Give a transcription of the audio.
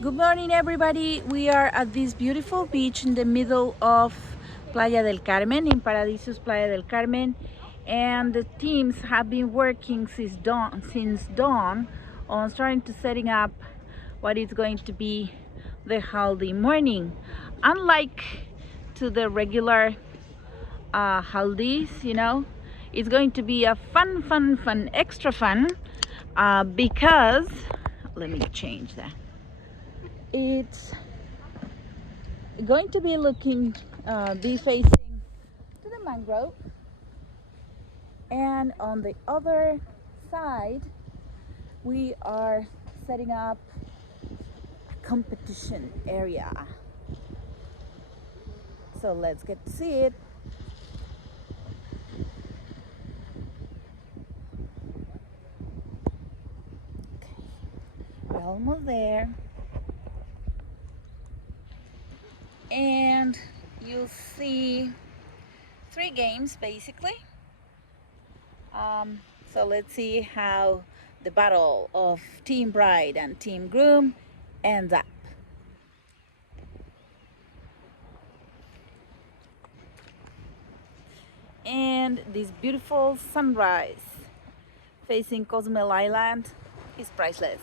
Good morning, everybody. We are at this beautiful beach in the middle of Playa del Carmen, in Paradisus Playa del Carmen, and the teams have been working since dawn on starting to setting up what is going to be the holiday morning. Unlike to the regular holidays, it's going to be a fun, extra fun, because let me change that. It's going to be be facing to the mangrove, and on the other side we are setting up a competition area. So let's get to see it. Okay, we're almost there. And you'll see 3 games basically. So let's see how the battle of Team Bride and Team Groom ends up. And this beautiful sunrise facing Cozumel Island is priceless.